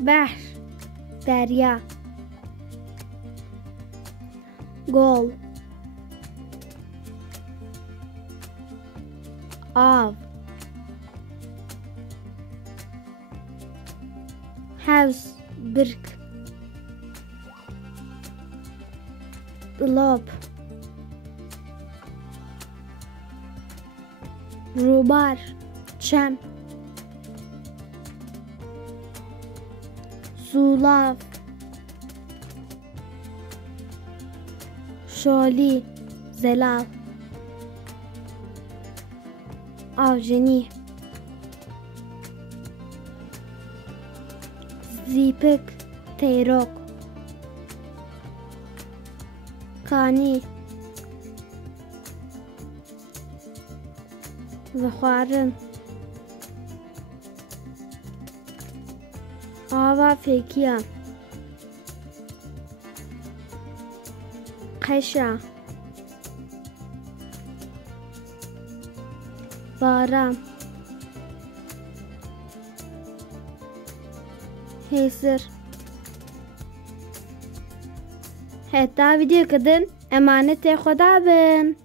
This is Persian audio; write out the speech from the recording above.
بحر دریا گل آب حوض برك dolap روبار çem زولاف شالی زلاف avceni زیپک تیرک کانی زخوارن آوا فکیه قشا باران هیسر هتا ویدیو کردن امانت خدا بن.